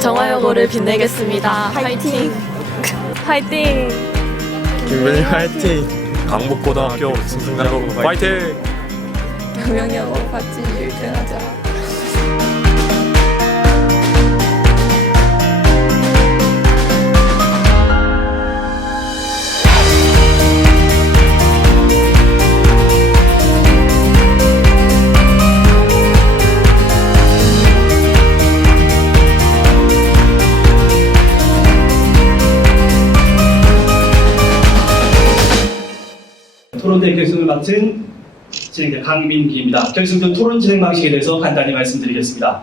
정화여고를 빛내겠습니다. 화이팅! 화이팅! 김민희 화이팅! 강북고등학교 승승장구 화이팅! 영영여고 같이 1등하자. 토론대 결승을 맡은 진행자 강민기입니다. 결승전 토론 진행 방식에 대해서 간단히 말씀드리겠습니다.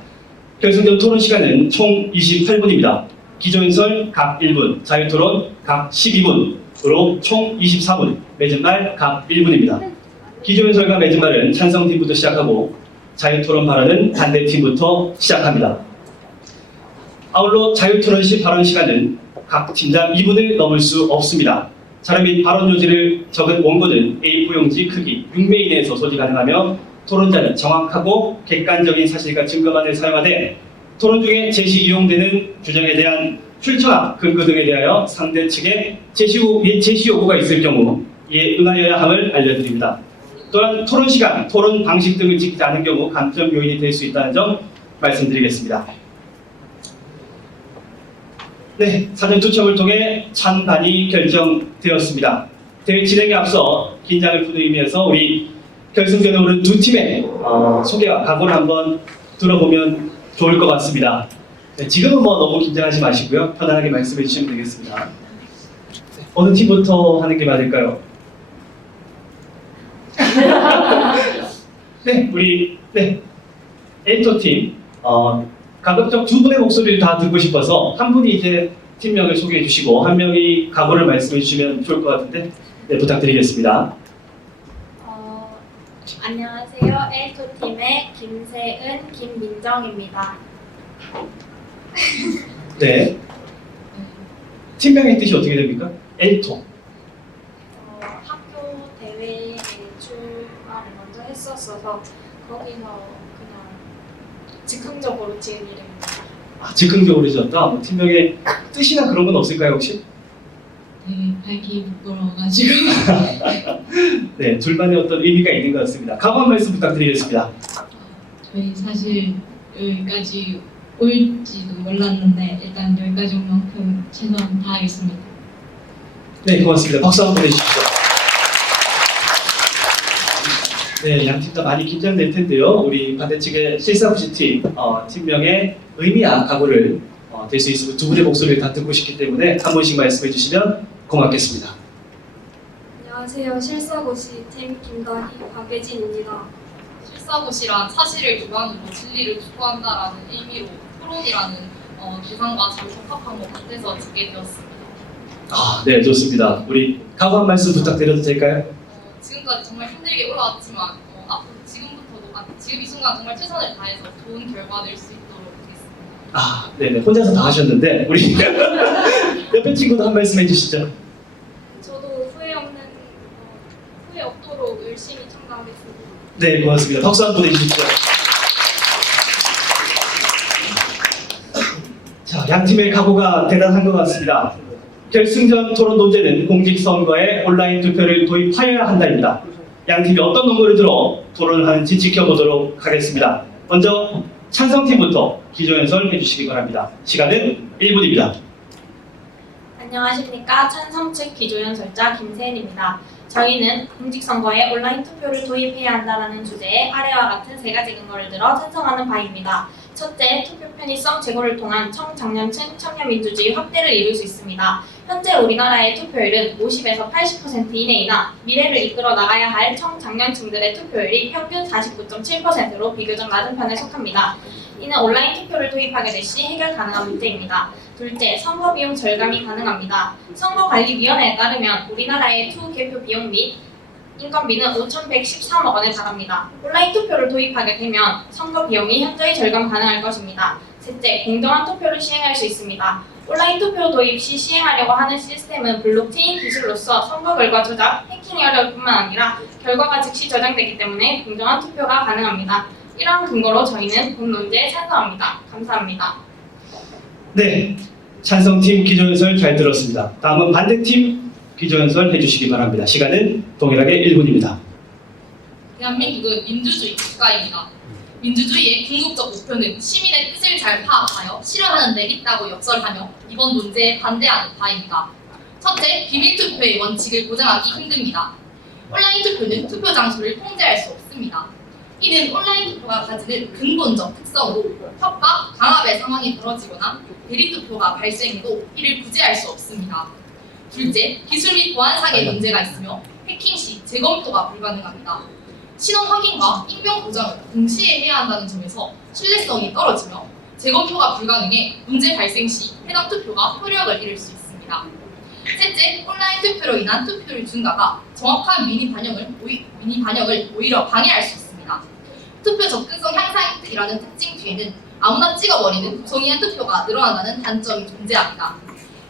결승전 토론 시간은 총 28분입니다. 기조연설 각 1분, 자유토론 각 12분으로 총 24분, 맺은말 각 1분입니다. 기조연설과 맺은말은 찬성팀부터 시작하고 자유토론 발언은 반대팀부터 시작합니다. 아울러 자유토론 시 발언 시간은 각 팀당 2분을 넘을 수 없습니다. 자료 및 발언 요지를 적은 원고는 A4 용지 크기 6매 이내에서 소지 가능하며 토론자는 정확하고 객관적인 사실과 증거만을 사용하되 토론 중에 제시 이용되는 규정에 대한 출처와 근거 등에 대하여 상대 측에 제시 요구가 있을 경우 이에 응하여야 함을 알려드립니다. 또한 토론 시간, 토론 방식 등을 지키지 않은 경우 감점 요인이 될 수 있다는 점 말씀드리겠습니다. 네, 사전 투표를 통해 찬반이 결정되었습니다. 대회 진행에 앞서 긴장을 푸는 의미에서 우리 결승전에 오른 두 팀의 소개와 각오를 한번 들어보면 좋을 것 같습니다. 네, 지금은 너무 긴장하지 마시고요. 편안하게 말씀해 주시면 되겠습니다. 어느 팀부터 하는 게 맞을까요? 네, 우리 에이토 팀 가급적 두 분의 목소리를 다 듣고 싶어서 한 분이 이제 팀명을 소개해 주시고 한 명이 각오를 말씀해 주시면 좋을 것 같은데 네, 부탁드리겠습니다. 안녕하세요. 엘토팀의 김세은, 김민정입니다. 네. 팀명의 뜻이 어떻게 됩니까? 엘토. 학교 대회에 출마를 먼저 했었어서 거기서 그냥 즉흥적으로 지은 이름입니다. 즉흥적으로 지었다. 팀명의 뜻이나 그런 건 없을까요 혹시? 되게 밝기 부끄러워가지고 네, 둘만의 어떤 의미가 있는 것 같습니다. 각오 한 말씀 부탁드리겠습니다. 저희 사실 여기까지 올지도 몰랐는데 일단 여기까지 온 만큼 최선 다하겠습니다. 네, 고맙습니다. 박수 한번 보내주십시오. 네, 양 팀 다 많이 긴장될 텐데요. 우리 반대측의 실사부시팀 팀명의 의미와 각오를 될 수 있으면 두 분의 목소리를 다 듣고 싶기 때문에 한 분씩 말씀해 주시면 고맙겠습니다. 안녕하세요. 실사고시 팀 김다희, 박예진입니다. 실사고시란 사실을 기반으로 진리를 추구한다라는 의미로 토론이라는 대상과 잘 적합한 것 같아서 짓게 되었습니다. 네, 좋습니다. 우리 각오 한 말씀 부탁드려도 될까요? 지금까지 정말 힘들게 올라왔지만 앞으로 지금 이 순간 정말 최선을 다해서 좋은 결과 낼 수 있도록 하겠습니다. 네네. 혼자서 다 하셨는데 우리 옆에 친구도 한 말씀 해주시죠. 저도 후회 없는 후회 없도록 열심히 참가하겠습니다. 네, 고맙습니다. 박수 한번 보내주십시오. 자, 양 팀의 각오가 대단한 것 같습니다. 결승전 토론 논제는 공직선거에 온라인 투표를 도입하여야 한다입니다. 양 팀이 어떤 논거를 들어 토론을 하는지 지켜보도록 하겠습니다. 먼저 찬성팀부터 기조연설 해주시기 바랍니다. 시간은 1분입니다. 안녕하십니까. 찬성 측 기조연설자 김세은입니다. 저희는 공직선거에 온라인 투표를 도입해야 한다는 주제에 아래와 같은 세 가지 근거를 들어 찬성하는 바입니다. 첫째, 투표 편의성 제고를 통한 청장년층 참여민주주의 확대를 이룰 수 있습니다. 현재 우리나라의 투표율은 50에서 80% 이내이나 미래를 이끌어 나가야 할 청장년층들의 투표율이 평균 49.7%로 비교적 낮은 편에 속합니다. 이는 온라인 투표를 도입하게 될 시 해결 가능한 문제입니다. 둘째, 선거 비용 절감이 가능합니다. 선거관리위원회에 따르면 우리나라의 투 개표 비용 및 인건비는 5,113억 원에 달합니다. 온라인 투표를 도입하게 되면 선거 비용이 현저히 절감 가능할 것입니다. 셋째, 공정한 투표를 시행할 수 있습니다. 온라인 투표 도입 시 시행하려고 하는 시스템은 블록체인 기술로서 선거 결과 조작, 해킹이 어려울 뿐만 아니라 결과가 즉시 저장되기 때문에 공정한 투표가 가능합니다. 이러한 근거로 저희는 본 논제에 찬성합니다. 감사합니다. 네, 찬성팀 기조연설 잘 들었습니다. 다음은 반대팀 기조연설 해주시기 바랍니다. 시간은 동일하게 1분입니다. 대한민국은 민주주의 국가입니다. 민주주의의 궁극적 목표는 시민의 뜻을 잘 파악하여 실현하는 데 있다고 역설하며 이번 논제에 반대하는 바입니다. 첫째, 비밀투표의 원칙을 보장하기 힘듭니다. 온라인 투표는 투표 장소를 통제할 수 없습니다. 이는 온라인 투표가 가지는 근본적 특성으로 협박, 강압의 상황이 벌어지거나 대리투표가 발생해도 이를 구제할 수 없습니다. 둘째, 기술 및 보안상의 문제가 있으며 해킹 시 재검토가 불가능합니다. 신원 확인과 인명 보장을 동시에 해야 한다는 점에서 신뢰성이 떨어지며 재검토가 불가능해 문제 발생 시 해당 투표가 효력을 잃을 수 있습니다. 셋째, 온라인 투표로 인한 투표율 증가가 정확한 민의 반영을 오히려 방해할 수 있습니다. 투표 접근성 향상이라는 특징 뒤에는 아무나 찍어버리는 부성의한 투표가 늘어난다는 단점이 존재합니다.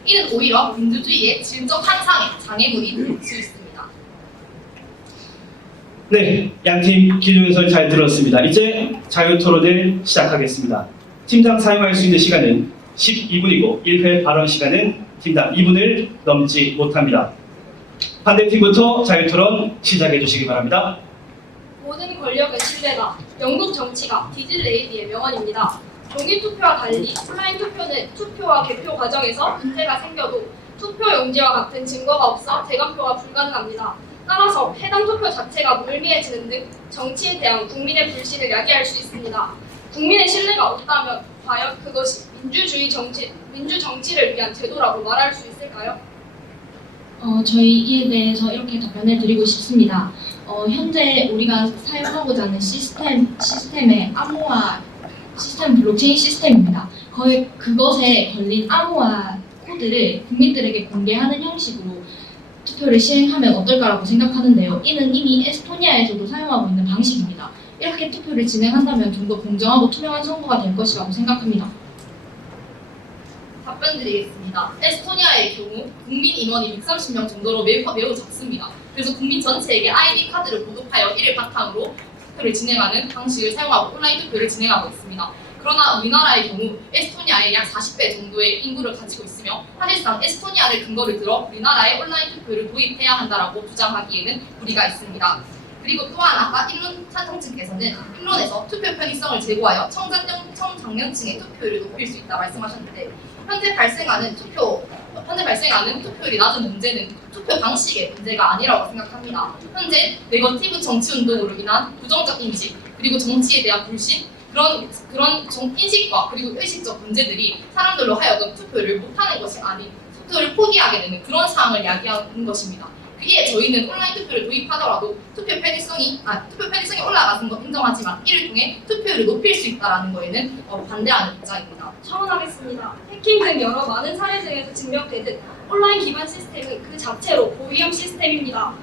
이는 오히려 민주주의의 질적 향상에 장애물이 될 수 있습니다. 네, 양팀 기조연설 잘 들었습니다. 이제 자유토론을 시작하겠습니다. 팀당 사용할 수 있는 시간은 12분이고 1회 발언 시간은 팀당 2분을 넘지 못합니다. 반대팀부터 자유토론 시작해 주시기 바랍니다. 모든 권력은 신뢰다. 영국 정치가 디즐레이디의 명언입니다. 종이 투표와 달리 온라인 투표는 투표와 개표 과정에서 문제가 생겨도 투표 용지와 같은 증거가 없어 재검표가 불가능합니다. 따라서 해당 투표 자체가 물미해지는 등 정치에 대한 국민의 불신을 야기할 수 있습니다. 국민의 신뢰가 없다면 과연 그것이 민주 정치를 위한 제도라고 말할 수 있을까요? 저희 이에 대해서 이렇게 답변해 드리고 싶습니다. 현재 우리가 사용하고자 하는 시스템의 암호화 시스템 블록체인 시스템입니다. 그것에 걸린 암호화 코드를 국민들에게 공개하는 형식으로 투표를 시행하면 어떨까라고 생각하는데요. 이는 이미 에스토니아에서도 사용하고 있는 방식입니다. 이렇게 투표를 진행한다면 좀 더 공정하고 투명한 선거가 될 것이라고 생각합니다. 답변 드리겠습니다. 에스토니아의 경우 국민 인원이 130명 정도로 매우 작습니다. 그래서 국민 전체에게 ID 카드를 보급하여 이를 바탕으로 투표를 진행하는 방식을 사용하고 온라인 투표를 진행하고 있습니다. 그러나 우리나라의 경우 에스토니아의 약 40배 정도의 인구를 가지고 있으며 사실상 에스토니아를 근거를 들어 우리나라에 온라인 투표를 도입해야 한다라고 주장하기에는 무리가 있습니다. 그리고 또한 아까 일론 찬성층께서는 일론에서 투표 편의성을 제고하여 청장년층의 투표율을 높일 수 있다 말씀하셨는데 현재 발생하는 투표율이 낮은 문제는 투표 방식의 문제가 아니라고 생각합니다. 현재 네거티브 정치 운동으로 인한 부정적 인식 그리고 정치에 대한 불신 그런 인식과 그리고 의식적 문제들이 사람들로 하여금 투표를 못하는 것이 아닌 투표를 포기하게 되는 그런 상황을 야기하는 것입니다. 그에 저희는 온라인 투표를 도입하더라도 투표 편의성이 올라가는 건 인정하지만 이를 통해 투표율을 높일 수 있다는 거에는 반대하는 입장입니다. 첨언하겠습니다. 해킹 등 여러 많은 사례 중에서 증명되듯 온라인 기반 시스템은 그 자체로 고위험 시스템입니다.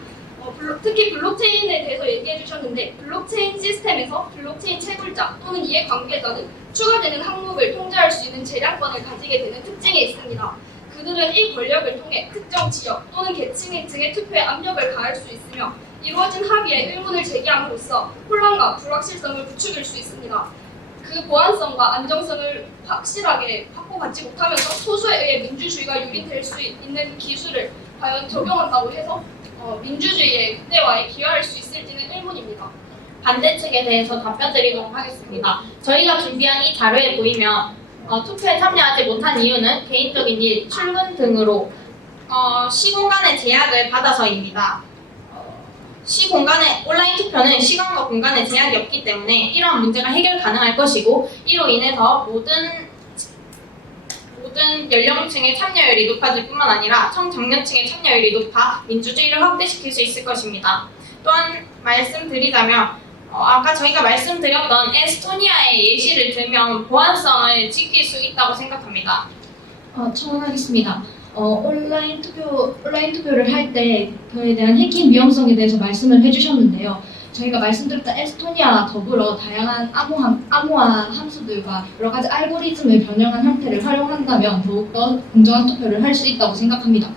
특히 블록체인에 대해서 얘기해 주셨는데 블록체인 시스템에서 블록체인 채굴자 또는 이해 관계자는 추가되는 항목을 통제할 수 있는 재량권을 가지게 되는 특징이 있습니다. 그들은 이 권력을 통해 특정 지역 또는 계층의 투표에 압력을 가할 수 있으며 이루어진 합의에 의문을 제기함으로써 혼란과 불확실성을 부추길 수 있습니다. 그 보안성과 안정성을 확실하게 확보받지 못하면서 소수에 의해 민주주의가 유린될 수 있는 기술을 과연 적용한다고 해서 민주주의의 극대화에 기여할 수 있을지는 의문입니다. 반대측에 대해서 답변 드리도록 하겠습니다. 저희가 준비한 이 자료에 보이면 투표에 참여하지 못한 이유는 개인적인 일, 출근 등으로 시공간의 제약을 받아서입니다. 온라인 투표는 시간과 공간의 제약이 없기 때문에 이러한 문제가 해결 가능할 것이고, 이로 인해서 모든 연령층의 참여율이 높아질 뿐만 아니라 청장년층의 참여율이 높아 민주주의를 확대시킬 수 있을 것입니다. 또한 말씀드리자면 아까 저희가 말씀드렸던 에스토니아의 예시를 들면 보안성을 지킬 수 있다고 생각합니다. 첨언하겠습니다. 온라인 투표를 할 때 그에 대한 해킹 위험성에 대해서 말씀을 해주셨는데요. 저희가 말씀드렸던 에스토니아와 더불어 다양한 암호화 함수들과 여러 가지 알고리즘을 변형한 형태를 활용한다면 더욱더 공정한 투표를 할 수 있다고 생각합니다.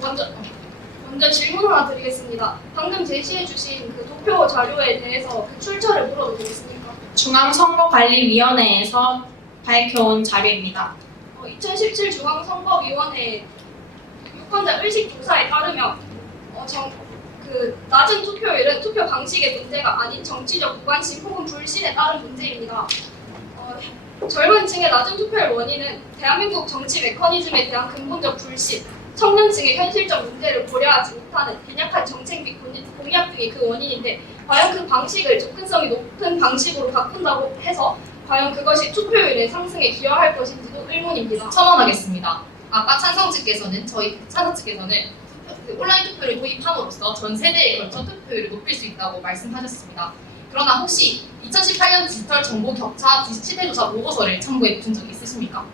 먼저 질문 하나 드리겠습니다. 방금 제시해주신 그 도표 자료에 대해서 그 출처를 물어도 되겠습니까? 중앙선거관리위원회에서 밝혀온 자료입니다. 2017 중앙선거위원회 유권자 의식 조사에 따르면 낮은 투표율은 투표 방식의 문제가 아닌 정치적 무관심 혹은 불신에 따른 문제입니다. 젊은 층의 낮은 투표율 원인은 대한민국 정치 메커니즘에 대한 근본적 불신, 청년층의 현실적 문제를 고려하지 못하는 빈약한 정책 및 공약 등이 그 원인인데, 과연 그 방식을 접근성이 높은 방식으로 바꾼다고 해서 과연 그것이 투표율의 상승에 기여할 것인지도 의문입니다. 첨언하겠습니다. 아까 찬성 측에서는 온라인 투표를 도입함으로써 전 세대에 걸쳐 투표율을 높일 수 있다고 말씀하셨습니다. 그러나 혹시 2018년 디지털 정보 격차 시대조사 보고서를 참고해 본 적 있으십니까?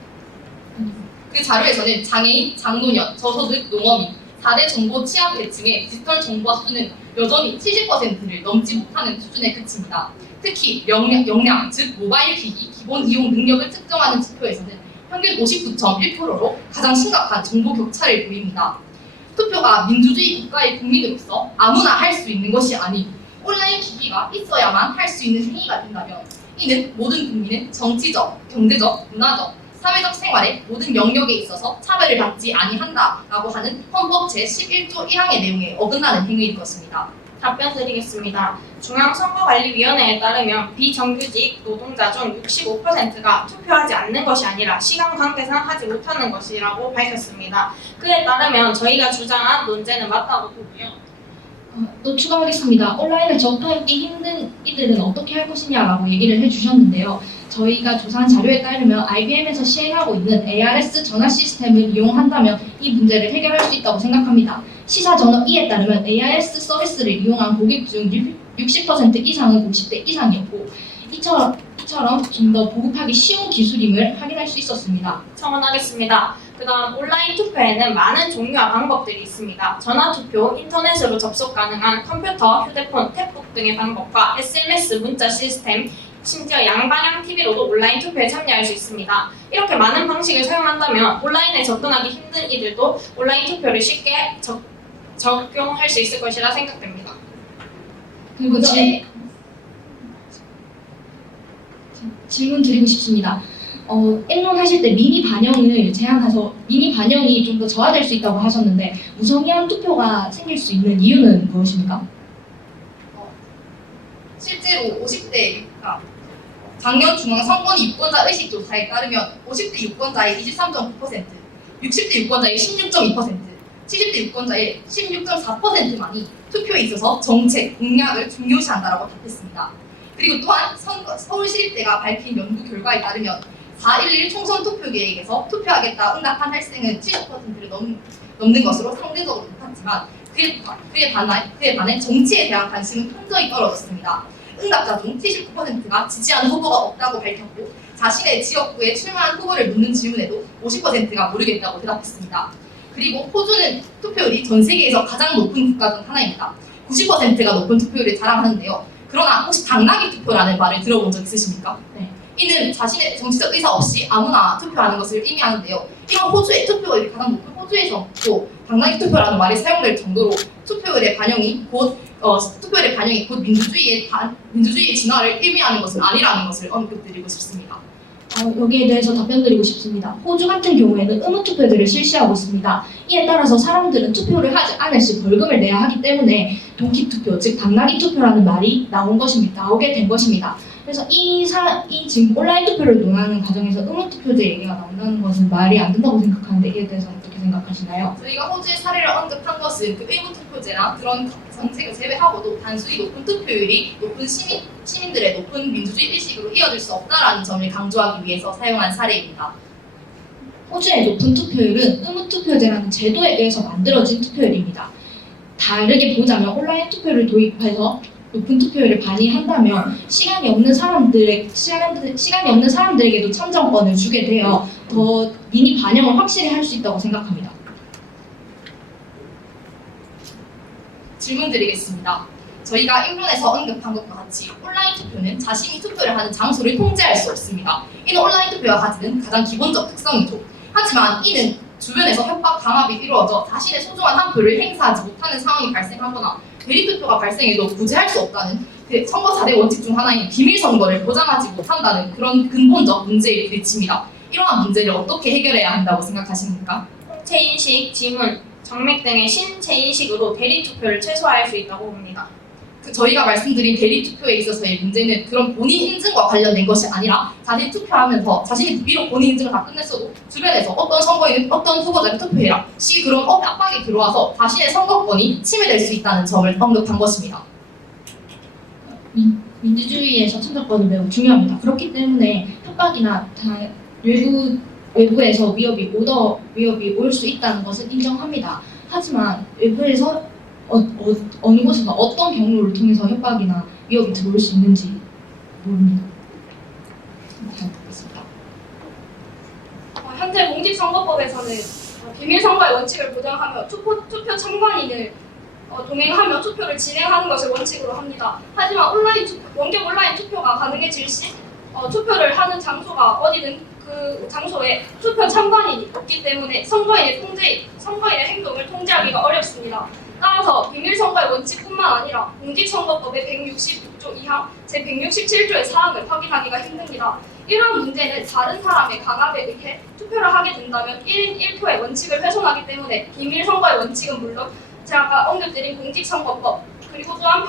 그 자료에서는 장애인, 장노년, 저소득, 농어민 4대 정보 취약 계층의 디지털 정보화 수준은 여전히 70%를 넘지 못하는 수준에 그칩니다. 특히 역량, 즉 모바일 기기 기본 이용 능력을 측정하는 지표에서는 평균 59.1%로 가장 심각한 정보 격차를 보입니다. 투표가 민주주의 국가의 국민으로서 아무나 할 수 있는 것이 아닌 온라인 기기가 있어야만 할 수 있는 행위가 된다면, 이는 모든 국민은 정치적, 경제적, 문화적, 사회적 생활의 모든 영역에 있어서 차별을 받지 아니한다라고 하는 헌법 제11조 1항의 내용에 어긋나는 행위일 것입니다. 답변 드리겠습니다. 중앙선거관리위원회에 따르면 비정규직 노동자 중 65%가 투표하지 않는 것이 아니라 시간 관계상 하지 못하는 것이라고 밝혔습니다. 그에 따르면 저희가 주장한 논제는 맞다고 보고요. 또 추가하겠습니다. 온라인을 접하기 힘든 이들은 어떻게 할 것이냐라고 얘기를 해주셨는데요. 저희가 조사한 자료에 따르면 IBM에서 시행하고 있는 ARS 전화 시스템을 이용한다면 이 문제를 해결할 수 있다고 생각합니다. 시사 저널 E에 따르면 ARS 서비스를 이용한 고객 중 60% 이상은 50대 이상이었고, 이처럼 좀 더 보급하기 쉬운 기술임을 확인할 수 있었습니다. 첨언하겠습니다. 그다음 온라인 투표에는 많은 종류와 방법들이 있습니다. 전화 투표, 인터넷으로 접속 가능한 컴퓨터, 휴대폰, 탭북 등의 방법과 SMS 문자 시스템, 심지어 양방향 TV로도 온라인 투표에 참여할 수 있습니다. 이렇게 많은 방식을 사용한다면 온라인에 접근하기 힘든 이들도 온라인 투표를 쉽게 적용할 수 있을 것이라 생각됩니다. 그리고 질문 드리고 싶습니다. 언론하실 때 미니 반영을 제한해서 미니 반영이 좀 더 저하될 수 있다고 하셨는데, 무성의한 투표가 생길 수 있는 이유는 무엇입니까? 실제로 50대가 작년 중앙선거위 유권자 의식 조사에 따르면 50대 유권자의 23.9%, 60대 유권자의 16.2%, 70대 유권자의 16.4%만이 투표에 있어서 정책, 공약을 중요시한다라고 답했습니다. 그리고 또한 서울시립대가 밝힌 연구 결과에 따르면 4.11 총선 투표 계획에서 투표하겠다 응답한 학생은 70%를 넘는 것으로 상대적으로 높았지만, 그에 반해 정치에 대한 관심은 현저히 떨어졌습니다. 응답자 중 79%가 지지하는 후보가 없다고 밝혔고, 자신의 지역구에 출마한 후보를 묻는 질문에도 50%가 모르겠다고 대답했습니다. 그리고 호주는 투표율이 전 세계에서 가장 높은 국가 중 하나입니다. 90%가 높은 투표율을 자랑하는데요. 그러나 혹시 당나귀 투표라는 말을 들어본 적 있으십니까? 네. 이는 자신의 정치적 의사 없이 아무나 투표하는 것을 의미하는데요. 이런 호주의 투표율이 가장 높은 호주에서도 당락이 투표라는 말이 사용될 정도로 투표율의 반영이 곧 민주주의의 진화를 의미하는 것은 아니라는 것을 언급드리고 싶습니다. 여기에 대해서 답변드리고 싶습니다. 호주 같은 경우에는 의무투표제를 실시하고 있습니다. 이에 따라서 사람들은 투표를 하지 않을 시 벌금을 내야 하기 때문에 동기투표, 즉 당락이 투표라는 말이 나오게 된 것입니다. 그래서 이 지금 온라인 투표를 논하는 과정에서 의무투표제 얘기가 나온다는 것은 말이 안 된다고 생각하는데 이에 대해서 어떻게 생각하시나요? 저희가 호주의 사례를 언급한 것은 그 의무투표제나 그런 정책을 제외하고도 단순히 높은 투표율이 높은 시민들의 높은 민주주의 의식으로 이어질 수 없다라는 점을 강조하기 위해서 사용한 사례입니다. 호주의 높은 투표율은 의무투표제라는 제도에 의해서 만들어진 투표율입니다. 다르게 보자면 온라인 투표를 도입해서 높은 투표율을 반영한다면 시간이 없는 사람들에게도 참정권을 주게 되어 더 민의 반영을 확실히 할 수 있다고 생각합니다. 질문 드리겠습니다. 저희가 일론에서 언급한 것과 같이 온라인 투표는 자신이 투표를 하는 장소를 통제할 수 없습니다. 이는 온라인 투표가 가지는 가장 기본적 특성이죠. 하지만 이는 주변에서 협박, 강압이 이루어져 자신의 소중한 한 표를 행사하지 못하는 상황이 발생하거나 대리투표가 발생해도 구제할 수 없다는 그 선거 4대 원칙 중 하나인 비밀선거를 보장하지 못한다는 그런 근본적 문제에 부딪힙니다. 이러한 문제를 어떻게 해결해야 한다고 생각하십니까? 홍채인식, 지문, 정맥 등의 신체인식으로 대리투표를 최소화할 수 있다고 봅니다. 저희가 말씀드린 대리투표에 있어서의 문제는 그런 본인 인증과 관련된 것이 아니라 자신이 투표하면서 자신이 비록 본인 인증을 다 끝냈어도 주변에서 어떤 선거인은 어떤 후보자를 투표해라 그런 압박이 들어와서 자신의 선거권이 침해될 수 있다는 점을 언급한 것입니다. 민주주의에서 참정권은 매우 중요합니다. 그렇기 때문에 협박이나 외부에서 위협이 올 수 있다는 것은 인정합니다. 하지만 외부에서 어느 곳에서 어떤 경로를 통해서 협박이나 위협이 들어올 수 있는지 모릅니다. 잘 듣겠습니다. 현재 공직선거법에서는 비밀선거의 원칙을 보장하며 투표 참관인을 동행하며 투표를 진행하는 것을 원칙으로 합니다. 하지만 원격 온라인 투표가 가능해질 시 투표를 하는 장소가 어디든 그 장소에 투표 참관인이 없기 때문에 선거인의 행동을 통제하기가 어렵습니다. 따라서 비밀선거의 원칙뿐만 아니라 공직선거법의 166조 2항 제167조의 사항을 확인하기가 힘듭니다. 이러한 문제는 다른 사람의 강압에 의해 투표를 하게 된다면 1인 1표의 원칙을 훼손하기 때문에 비밀선거의 원칙은 물론 제가 아까 언급드린 공직선거법 그리고 또한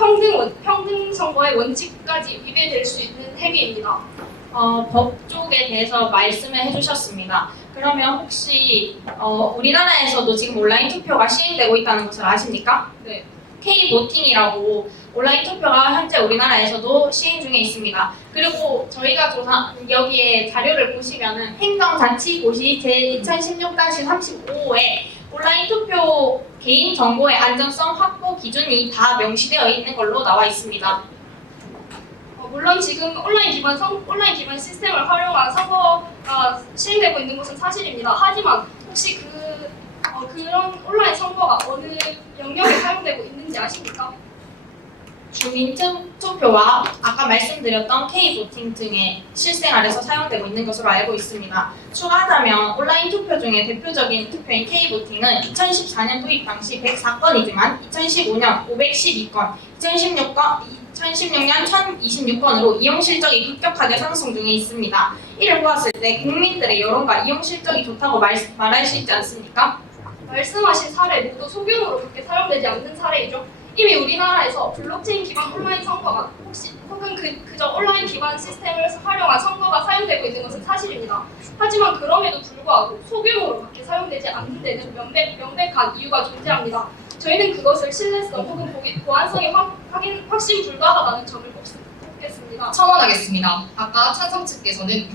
평등선거의 원칙까지 위배될 수 있는 행위입니다. 법 쪽에 대해서 말씀을 해주셨습니다. 그러면 혹시 우리나라에서도 지금 온라인 투표가 시행되고 있다는 것을 아십니까? 네. K-보팅이라고 온라인 투표가 현재 우리나라에서도 시행 중에 있습니다. 그리고 저희가 여기에 자료를 보시면은 행정자치고시 제2016-35호에 온라인 투표 개인 정보의 안전성 확보 기준이 다 명시되어 있는 걸로 나와 있습니다. 물론 지금 온라인 기반 시스템을 활용한 선거가 시행되고 있는 것은 사실입니다. 하지만 혹시 그런 온라인 선거가 어느 영역에 사용되고 있는지 아십니까? 주민 투표와 아까 말씀드렸던 K-보팅 등의 실생활에서 사용되고 있는 것으로 알고 있습니다. 추가하자면 온라인 투표 중에 대표적인 투표인 K-보팅은 2014년 도입 당시 104건이지만 2015년 512건, 2016년 1026건으로 이용 실적이 급격하게 상승 중에 있습니다. 이를 보았을 때 국민들의 여론과 이용 실적이 좋다고 말할 수 있지 않습니까? 말씀하신 사례 모두 소규모로 그렇게 사용되지 않는 사례이죠. 이미 우리나라에서 블록체인 기반 온라인 선거가 혹은 그저 온라인 기반 시스템을 활용한 선거가 사용되고 있는 것은 사실입니다. 하지만 그럼에도 불구하고 소규모로 그렇게 사용되지 않는 데는 명백한 이유가 존재합니다. 저희는 그것을 신뢰성 혹은 보안성이 확신 불가하다는 점을 꼽겠습니다. 첨언하겠습니다. 아까 찬성 측께서는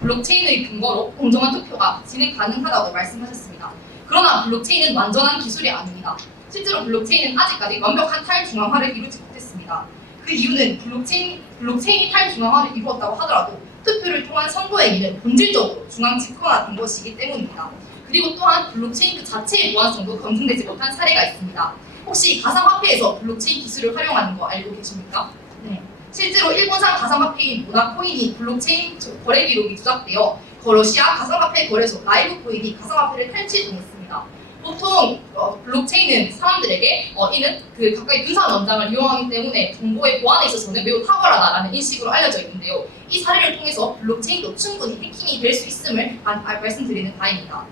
블록체인을 근거로 공정한 투표가 진행 가능하다고 말씀하셨습니다. 그러나 블록체인은 완전한 기술이 아닙니다. 실제로 블록체인은 아직까지 완벽한 탈중앙화를 이루지 못했습니다. 그 이유는 블록체인이 탈중앙화를 이루었다고 하더라도 투표를 통한 선거 행위는 본질적으로 중앙 집권화된 것이기 때문입니다. 그리고 또한 블록체인 그 자체의 보안성도 검증되지 못한 사례가 있습니다. 혹시 가상화폐에서 블록체인 기술을 활용하는 거 알고 계십니까? 네. 실제로 일본산 가상화폐인 모나코인이 블록체인 거래 기록이 조작되어 러시아 가상화폐 거래소 라이브 코인이 가상화폐를 탈취당했습니다. 보통 블록체인은 사람들에게 이는 그 가까이 분산 원장을 이용하기 때문에 정보의 보안에 있어서는 매우 탁월하다라는 인식으로 알려져 있는데요. 이 사례를 통해서 블록체인도 충분히 해킹이 될 수 있음을 말씀드리는 바입니다.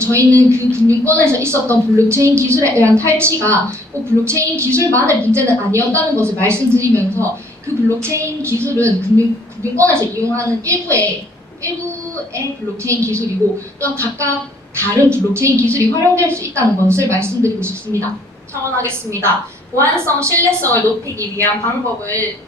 저희는 그 금융권에서 있었던 블록체인 기술에 의한 탈취가 꼭 블록체인 기술만의 문제는 아니었다는 것을 말씀드리면서 그 블록체인 기술은 금융권에서 이용하는 일부의 블록체인 기술이고 또한 각각 다른 블록체인 기술이 활용될 수 있다는 것을 말씀드리고 싶습니다. 첨언하겠습니다. 보안성, 신뢰성을 높이기 위한 방법을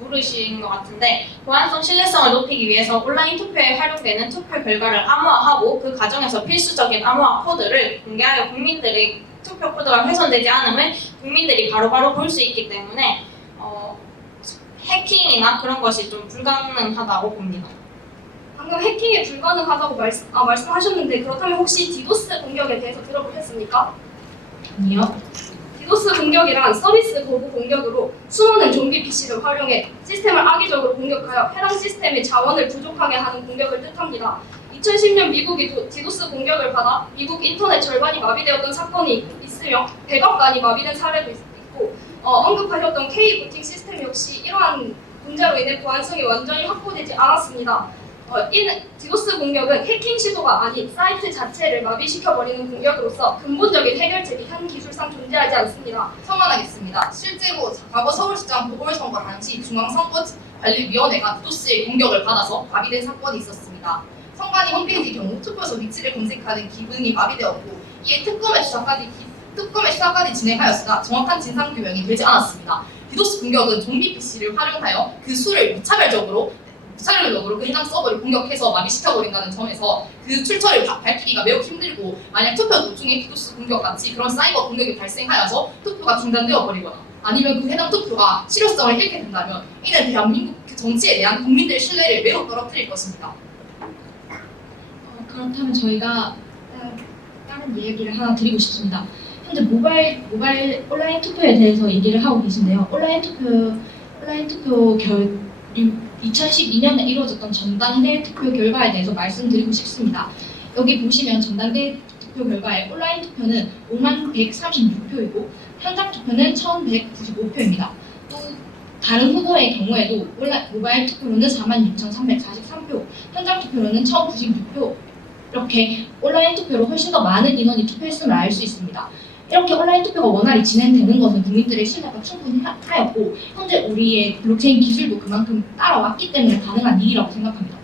물으신 것 같은데, 보안성, 신뢰성을 높이기 위해서 온라인 투표에 활용되는 투표 결과를 암호화하고 그 과정에서 필수적인 암호화 코드를 공개하여 국민들의 투표 코드가 훼손되지 않음을 국민들이 바로바로 볼 수 있기 때문에 해킹이나 그런 것이 좀 불가능하다고 봅니다. 방금 해킹이 불가능하다고 말씀하셨는데 그렇다면 혹시 디도스 공격에 대해서 들어보셨습니까? 아니요. 디도스 공격이란 서비스 거부 공격으로 수많은 좀비 PC를 활용해 시스템을 악의적으로 공격하여 해당 시스템의 자원을 부족하게 하는 공격을 뜻합니다. 2010년 미국이 디도스 공격을 받아 미국 인터넷 절반이 마비되었던 사건이 있으며 백악관이 마비된 사례도 있고 언급하셨던 K-부팅 시스템 역시 이러한 문제로 인해 보안성이 완전히 확보되지 않았습니다. 디도스 공격은 해킹 시도가 아닌 사이트 자체를 마비시켜버리는 공격으로서 근본적인 해결책이 현 기술상 존재하지 않습니다. 첨언하겠습니다. 실제로 과거 서울시장 보궐선거 당시 중앙선거관리위원회가 디도스의 공격을 받아서 마비된 사건이 있었습니다. 선관위 홈페이지 경우 투표소 위치를 검색하는 기능이 마비되었고 이에 특검의 수사까지 진행하였으나 정확한 진상규명이 되지 않았습니다. 디도스 공격은 좀비 PC를 활용하여 그 수를 무차별적으로 그 해당 서버를 공격해서 마비시켜버린다는 점에서 그 출처를 밝히기가 매우 힘들고, 만약 투표 도중에 디도스 공격같이 그런 사이버 공격이 발생하여서 투표가 중단되어 버리거나 아니면 그 해당 투표가 실효성을 잃게 된다면 이는 대한민국 정치에 대한 국민들의 신뢰를 매우 떨어뜨릴 것입니다. 그렇다면 저희가 다른 얘기를 하나 드리고 싶습니다. 현재 모바일 온라인 투표에 대해서 얘기를 하고 계신데요. 온라인 투표 2012년에 이루어졌던 전당대 투표 결과에 대해서 말씀드리고 싶습니다. 여기 보시면 전당대 투표 결과에 온라인 투표는 5136표이고 현장 투표는 1195표입니다. 또 다른 후보의 경우에도 모바일 투표로는 46,343표, 현장 투표로는 1,096표, 이렇게 온라인 투표로 훨씬 더 많은 인원이 투표했음을 알 수 있습니다. 이렇게 온라인 투표가 원활히 진행되는 것은 국민들의 신뢰가 충분히 하였고 현재 우리의 블록체인 기술도 그만큼 따라왔기 때문에 가능한 일이라고 생각합니다.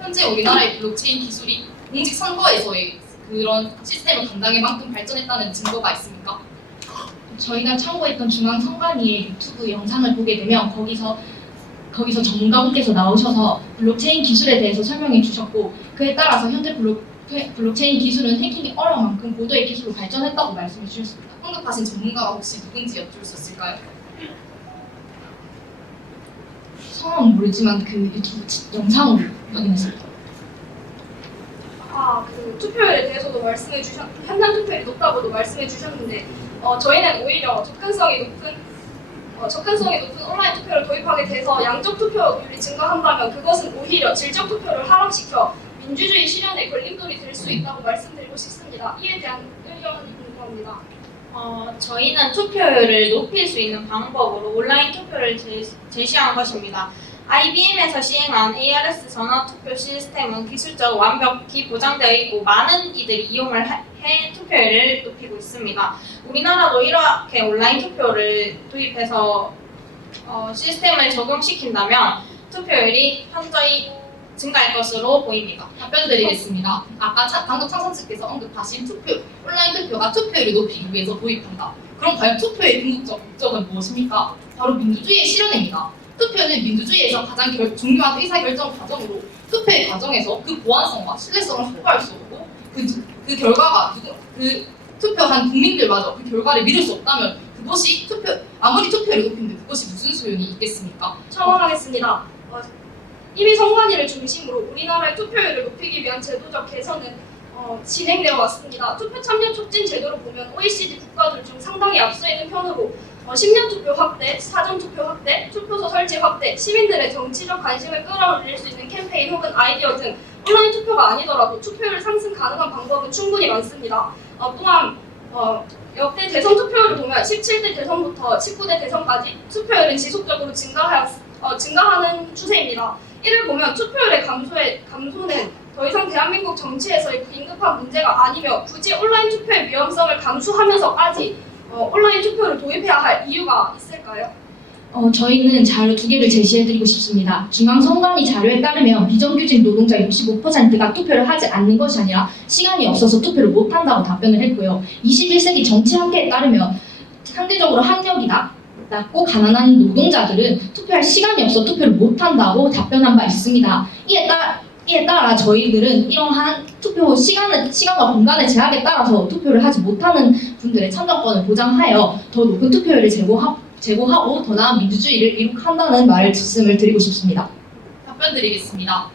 현재 우리나라의 블록체인 기술이 공직선거에서의 그런 시스템을 감당할 만큼 발전했다는 증거가 있습니까? 저희가 참고했던 중앙선관위의 유튜브 영상을 보게 되면 거기서 전문가분께서 나오셔서 블록체인 기술에 대해서 설명해 주셨고 그에 따라서 현재 블록체인 기술은 해킹이 어려운 만큼 고도의 기술로 발전했다고 말씀해 주셨습니다. 언급하신 전문가가 혹시 누군지 여쭐 수 있을까요? 성함은 모르지만 그 유튜브 영상으로 확인했습니다. 그 투표율에 대해서도 현장 투표율이 높다고도 말씀해 주셨는데 저희는 오히려 접근성이 높은 온라인 투표를 도입하게 돼서 양적 투표율이 증가한다면 그것은 오히려 질적 투표를 하락시켜 민주주의 실현에 걸림돌이 될 수 있다고 말씀드리고 싶습니다. 이에 대한 의견이 궁금합니다. 저희는 투표율을 높일 수 있는 방법으로 온라인 투표를 제시한 것입니다. IBM에서 시행한 ARS 전화 투표 시스템은 기술적으로 완벽히 보장되어 있고 많은 이들이 이용을 해 투표율을 높이고 있습니다. 우리나라도 이렇게 온라인 투표를 도입해서 시스템을 적용시킨다면 투표율이 현저히 증가할 것으로 보입니다. 답변드리겠습니다. 아까 방금 창선씨께서 언급하신 온라인 투표가 투표율을 높이기 위해서 도입한다. 그럼 과연 투표의 궁극적 목적은 무엇입니까? 바로 민주주의의 실현입니다. 투표는 민주주의에서 가장 중요한 의사결정 과정으로 투표의 과정에서 그 보안성과 신뢰성을 확보할 수 없고 그 결과가 투표한 국민들마저 그 결과를 믿을 수 없다면 그것이 아무리 투표율이 높인데 그것이 무슨 소용이 있겠습니까? 첨언하겠습니다. 이미 선관위를 중심으로 우리나라의 투표율을 높이기 위한 제도적 개선은 진행되어 왔습니다. 투표 참여 촉진 제도로 보면 OECD 국가들 중 상당히 앞서 있는 편으로 10년 투표 확대, 사전 투표 확대, 투표소 설치 확대, 시민들의 정치적 관심을 끌어올릴 수 있는 캠페인 혹은 아이디어 등 온라인 투표가 아니더라도 투표율 상승 가능한 방법은 충분히 많습니다. 또한 역대 대선 투표율을 보면 17대 대선부터 19대 대선까지 투표율은 지속적으로 증가하는 추세입니다. 이를 보면 투표율의 감소는 더 이상 대한민국 정치에서의 긴급한 문제가 아니며 굳이 온라인 투표의 위험성을 감수하면서까지 온라인 투표를 도입해야 할 이유가 있을까요? 저희는 자료 2개를 제시해드리고 싶습니다. 중앙선관위 자료에 따르면 비정규직 노동자 65%가 투표를 하지 않는 것이 아니라 시간이 없어서 투표를 못한다고 답변을 했고요. 21세기 정치학회에 따르면 상대적으로 학력이 낮고 가난한 노동자들은 투표할 시간이 없어 투표를 못한다고 답변한 바 있습니다. 이에 따라 저희들은 이러한 투표 시간과 공간의 제약에 따라서 투표를 하지 못하는 분들의 참정권을 보장하여 더 높은 투표율을 제고하고 더 나은 민주주의를 이룩한다는 말씀을 드리고 싶습니다. 답변 드리겠습니다.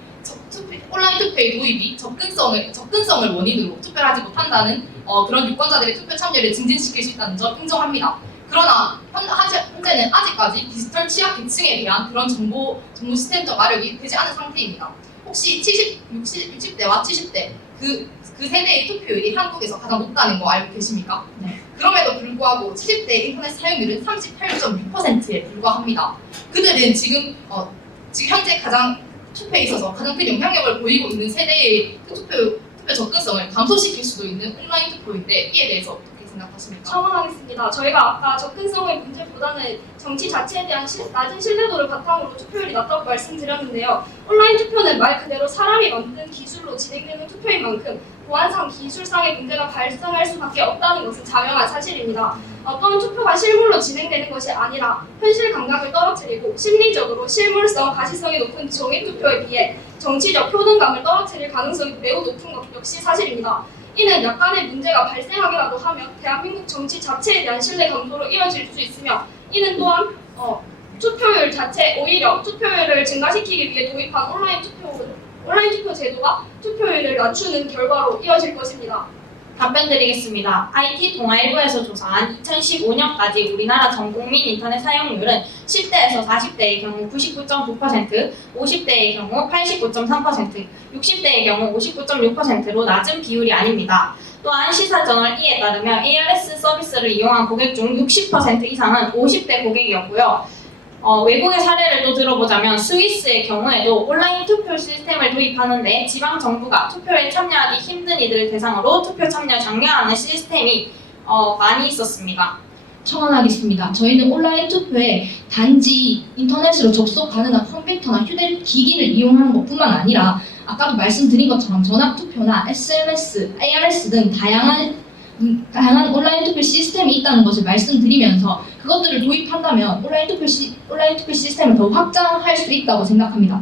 온라인 투표의 도입이 접근성을 원인으로 투표를 하지 못한다는 그런 유권자들의 투표 참여를 증진시킬 수 있다는 점 인정합니다. 그러나 현재는 아직까지 디지털 취약 계층에 대한 그런 정보 시스템적 마력이 되지 않은 상태입니다. 혹시 60대와 70대 그 세대의 투표율이 한국에서 가장 높다는 거 알고 계십니까? 네. 그럼에도 불구하고 70대 인터넷 사용률은 38.6%에 불과합니다. 그들은 지금 현재 투표에 있어서 가장 큰 영향력을 보이고 있는 세대의 투표 접근성을 감소시킬 수도 있는 온라인 투표인데 이에 대해서 어떻게 생각하십니까? 첨언하겠습니다. 저희가 아까 접근성의 문제보다는 정치 자체에 대한 낮은 신뢰도를 바탕으로 투표율이 낮다고 말씀드렸는데요. 온라인 투표는 말 그대로 사람이 만든 기술로 진행되는 투표인 만큼 보안상 기술상의 문제가 발생할 수밖에 없다는 것은 자명한 사실입니다. 또한 투표가 실물로 진행되는 것이 아니라 현실 감각을 떨어뜨리고 심리적으로 실물성, 가시성이 높은 종이 투표에 비해 정치적 표현감을 떨어뜨릴 가능성이 매우 높은 것 역시 사실입니다. 이는 약간의 문제가 발생하기라도 하면 대한민국 정치 자체에 대한 신뢰 감소로 이어질 수 있으며 이는 또한 투표율 자체 오히려 투표율을 증가시키기 위해 도입한 온라인 투표 제도가 투표율을 낮추는 결과로 이어질 것입니다. 답변 드리겠습니다. IT 동아일보에서 조사한 2015년까지 우리나라 전국민 인터넷 사용률은 10대에서 40대의 경우 99.9%, 50대의 경우 89.3%, 60대의 경우 59.6%로 낮은 비율이 아닙니다. 또한 시사저널 E에 따르면 ARS 서비스를 이용한 고객 중 60% 이상은 50대 고객이었고요. 외국의 사례를 또 들어보자면 스위스의 경우에도 온라인 투표 시스템을 도입하는데 지방 정부가 투표에 참여하기 힘든 이들을 대상으로 투표 참여 장려하는 시스템이 많이 있었습니다. 첨언하겠습니다. 저희는 온라인 투표에 단지 인터넷으로 접속 가능한 컴퓨터나 휴대기기를 이용하는 것뿐만 아니라 아까도 말씀드린 것처럼 전화투표나 SMS, ARS 등 다양한 온라인 투표 시스템이 있다는 것을 말씀드리면서 그것들을 도입한다면 온라인 투표 시스템을 더 확장할 수 있다고 생각합니다.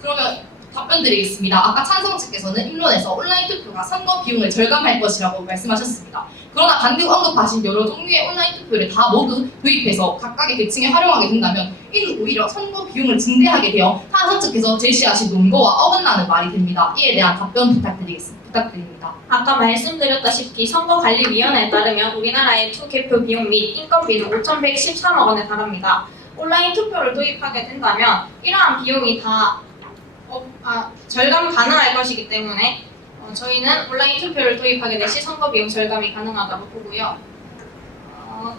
그러면 답변 드리겠습니다. 아까 찬성 측에서는 입론에서 온라인 투표가 선거 비용을 절감할 것이라고 말씀하셨습니다. 그러나 방금 언급하신 여러 종류의 온라인 투표를 다 모두 도입해서 각각의 계층에 활용하게 된다면 이는 오히려 선거 비용을 증대하게 되어 찬성 측에서 제시하신 논거와 어긋나는 말이 됩니다. 이에 대한 답변 부탁드립니다. 아까 말씀드렸다시피 선거관리위원회에 따르면 우리나라의 투개표 비용 및 인건비는 5,113억 원에 달합니다. 온라인 투표를 도입하게 된다면 이러한 비용이 다 절감 가능할 것이기 때문에 저희는 온라인 투표를 도입하게 될 시 선거 비용 절감이 가능하다고 보고요.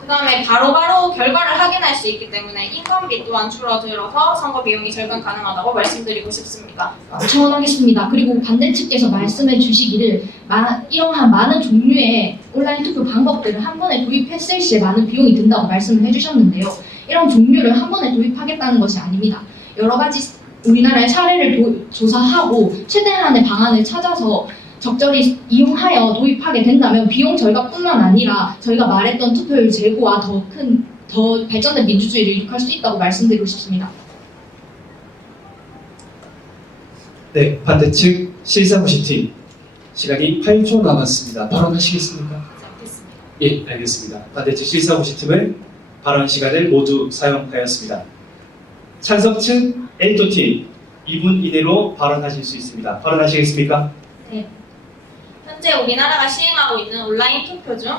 그 다음에 바로바로 결과를 확인할 수 있기 때문에 인건비 또한 줄어들어서 선거 비용이 절감 가능하다고 말씀드리고 싶습니다. 첨언하겠습니다. 그리고 반대 측에서 말씀해 주시기를 이러한 많은 종류의 온라인 투표 방법들을 한 번에 도입했을 시에 많은 비용이 든다고 말씀을 해주셨는데요. 이런 종류를 한 번에 도입하겠다는 것이 아닙니다. 여러 가지 우리나라의 사례를 조사하고 최대한의 방안을 찾아서 적절히 이용하여 도입하게 된다면 비용 절감뿐만 아니라 저희가 말했던 투표율 제고와 더 발전된 민주주의를 이룩할 수 있다고 말씀드리고 싶습니다. 네, 반대측 실사무시팀 시간이 8초 남았습니다. 발언하시겠습니까? 예, 알겠습니다. 반대측 실사무시팀은 발언 시간을 모두 사용하였습니다. 찬성 측 에디터팀 2분 이내로 발언하실 수 있습니다. 발언하시겠습니까? 네. 현재 우리나라가 시행하고 있는 온라인 투표 중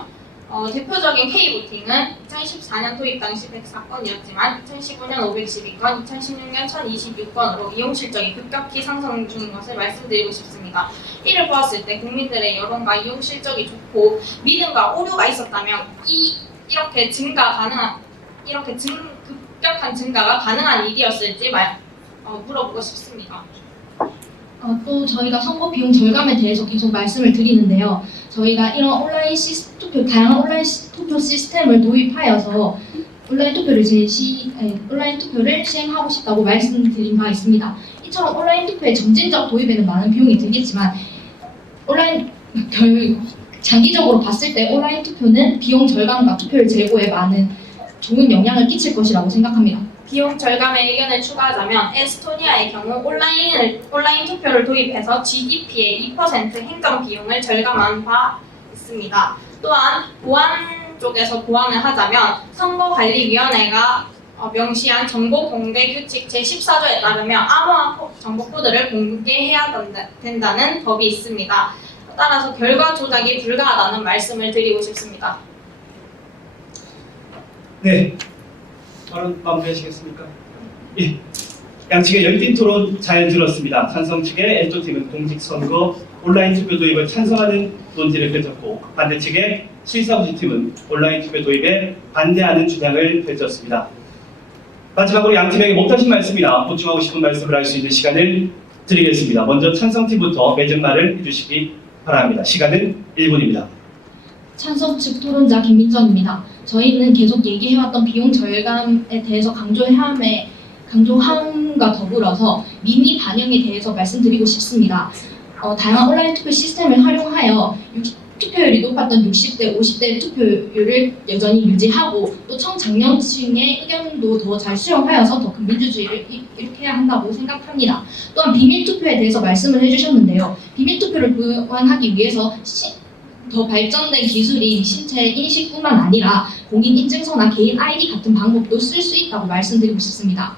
대표적인 K보팅은 2014년 도입 당시 104건이었지만 2015년 512건, 2016년 1026건으로 이용 실적이 급격히 상승 중인 것을 말씀드리고 싶습니다. 이를 보았을 때 국민들의 여론과 이용 실적이 좋고 믿음과 오류가 있었다면 이렇게 급격한 증가가 가능한 일이었을지 물어보고 싶습니다. 또 저희가 선거 비용 절감에 대해서 계속 말씀을 드리는데요. 저희가 이런 다양한 온라인 투표 시스템을 도입하여서 온라인 투표를 시행하고 싶다고 말씀드린 바 있습니다. 이처럼 온라인 투표의 점진적 도입에는 많은 비용이 들겠지만 장기적으로 봤을 때 온라인 투표는 비용 절감과 투표율 제고에 많은 좋은 영향을 끼칠 것이라고 생각합니다. 비용 절감의 의견을 추가하자면 에스토니아의 경우 온라인 투표를 도입해서 GDP의 2% 행정 비용을 절감한 바 있습니다. 또한 보안 쪽에서 보완을 하자면 선거관리위원회가 명시한 정보 공개 규칙 제14조에 따르면 암호화 정보 코드를 공개해야 된다는 법이 있습니다. 따라서 결과 조작이 불가하다는 말씀을 드리고 싶습니다. 네. 발언 마무리하시겠습니까? 예. 양측의 열띤 토론 잘 들었습니다. 찬성 측의 엔조팀은 공직선거 온라인 투표 도입을 찬성하는 논지를 펼쳤고 반대 측의 실사부지팀은 온라인 투표 도입에 반대하는 주장을 펼쳤습니다. 마지막으로 양 팀에게 못하신 말씀이나 보충하고 싶은 말씀을 할 수 있는 시간을 드리겠습니다. 먼저 찬성팀부터 맺은 말을 해주시기 바랍니다. 시간은 1분입니다. 찬성 측 토론자 김민정입니다. 저희는 계속 얘기해왔던 비용 절감에 대해서 강조함과 더불어서 민의 반영에 대해서 말씀드리고 싶습니다. 다양한 온라인 투표 시스템을 활용하여 투표율이 높았던 60대, 50대 투표율을 여전히 유지하고 또 청장년층의 의견도 더 잘 수용하여서 더 큰 민주주의를 이룩해야 한다고 생각합니다. 또한 비밀투표에 대해서 말씀을 해주셨는데요. 비밀투표를 보완하기 위해서 더 발전된 기술이 신체 인식뿐만 아니라 공인인증서나 개인 아이디 같은 방법도 쓸 수 있다고 말씀드리고 싶습니다.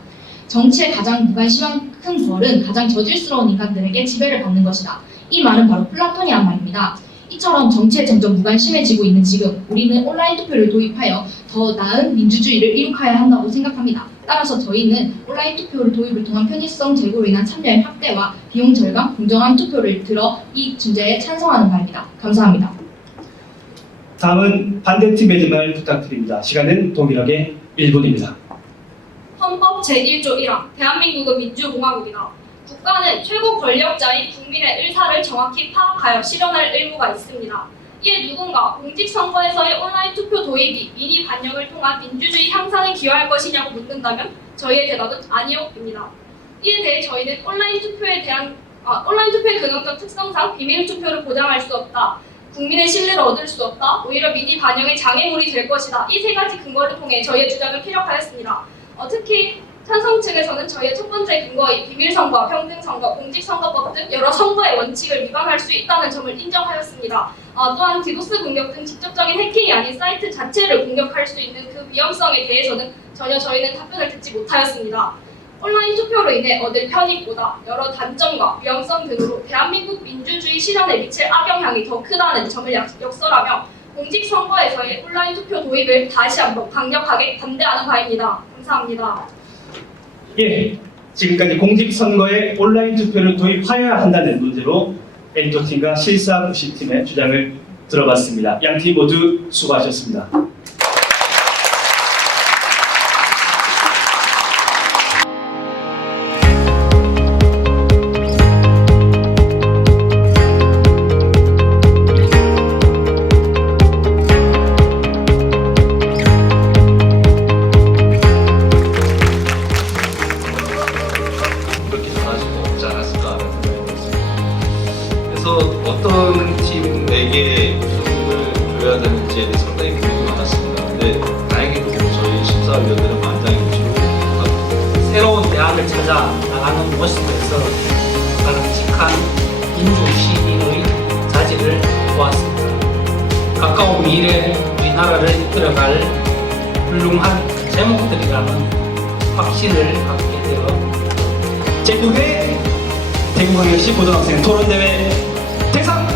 정치의 가장 무관심한 큰 벌은 가장 저질스러운 인간들에게 지배를 받는 것이다. 이 말은 바로 플라톤이란 말입니다. 이처럼 정치에 점점 무관심해지고 있는 지금 우리는 온라인 투표를 도입하여 더 나은 민주주의를 이룩해야 한다고 생각합니다. 따라서 저희는 온라인 투표를 도입을 통한 편의성 제고로 인한 참여의 확대와 비용 절감, 공정한 투표를 들어 이 주제에 찬성하는 바입니다. 감사합니다. 다음은 반대팀 맺은 말 부탁드립니다. 시간은 동일하게 1분입니다. 헌법 제1조 1항 대한민국은 민주공화국이다. 국가는 최고 권력자인 국민의 의사를 정확히 파악하여 실현할 의무가 있습니다. 이에 누군가 공직선거에서의 온라인 투표 도입이 민의 반영을 통한 민주주의 향상에 기여할 것이냐고 묻는다면 저희의 대답은 아니오입니다. 이에 대해 저희는 온라인 투표의 근원적 특성상 비밀 투표를 보장할 수 없다. 국민의 신뢰를 얻을 수 없다. 오히려 민의 반영의 장애물이 될 것이다. 이 세 가지 근거를 통해 저희의 주장을 피력하였습니다. 특히 찬성 측에서는 저희의 첫 번째 근거인 비밀선거, 평등선거, 공직선거법 등 여러 선거의 원칙을 위반할 수 있다는 점을 인정하였습니다. 또한 디도스 공격 등 직접적인 해킹이 아닌 사이트 자체를 공격할 수 있는 그 위험성에 대해서는 전혀 저희는 답변을 듣지 못하였습니다. 온라인 투표로 인해 얻을 편익보다 여러 단점과 위험성 등으로 대한민국 민주주의 실현에 미칠 악영향이 더 크다는 점을 역설하며 공직선거에서의 온라인 투표 도입을 다시 한번 강력하게 반대하는 바입니다. 감사합니다. 예, 지금까지 공직선거에 온라인 투표를 도입하여야 한다는 문제로 엔조팀과 실사부시팀의 주장을 들어봤습니다. 양팀 모두 수고하셨습니다. 어떤 팀에게 우선을 줘야 되는지에 대해 상당히 고민이 많았습니다. 근데 다행히도 저희 심사위원들은 만장일치로 새로운 대안을 찾아 나가는 모습에서 바람직한 민주시민의 자질을 보았습니다. 가까운 미래 우리나라를 이끌어갈 훌륭한 제목들이라는 확신을 갖게 되어 제9회 대구광역시 고등학생 토론대회 대상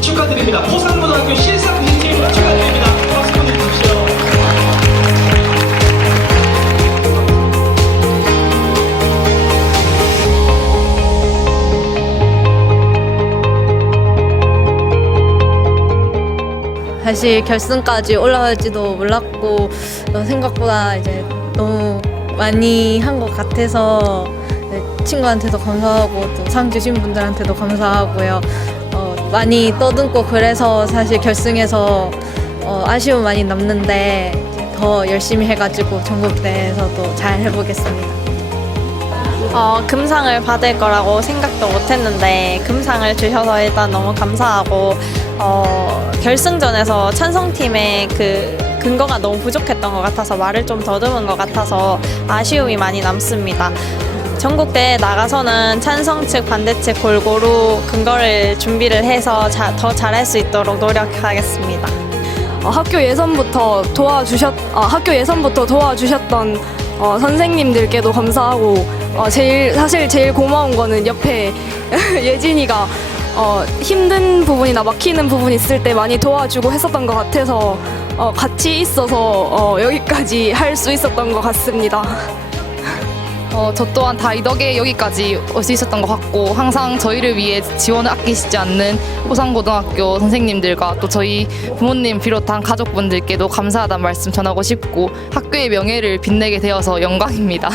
축하! 축하드립니다. 포상고등학교 실사구팀 축하드립니다. 박수 보내주십시오. 사실 결승까지 올라갈지도 몰랐고 생각보다 이제 너무 많이 한 것 같아서 친구한테도 감사하고 또 상 주신 분들한테도 감사하고요. 많이 떠듬고 그래서 사실 결승에서 아쉬움 많이 남는데 이제 더 열심히 해가지고 전국대회에서도 잘 해보겠습니다. 금상을 받을 거라고 생각도 못했는데 금상을 주셔서 일단 너무 감사하고 결승전에서 찬성팀의 그 근거가 너무 부족했던 것 같아서 말을 좀 더듬은 것 같아서 아쉬움이 많이 남습니다. 전국대회 나가서는 찬성 측 반대 측 골고루 근거를 준비를 해서 더 잘할 수 있도록 노력하겠습니다. 학교 예선부터 도와주셨던 선생님들께도 감사하고 사실 제일 고마운 거는 옆에 예진이가 힘든 부분이나 막히는 부분 있을 때 많이 도와주고 했었던 것 같아서 같이 있어서 여기까지 할 수 있었던 것 같습니다. 저 또한 다 이 덕에 여기까지 올 수 있었던 것 같고 항상 저희를 위해 지원을 아끼시지 않는 호상고등학교 선생님들과 또 저희 부모님 비롯한 가족분들께도 감사하다는 말씀 전하고 싶고 학교의 명예를 빛내게 되어서 영광입니다.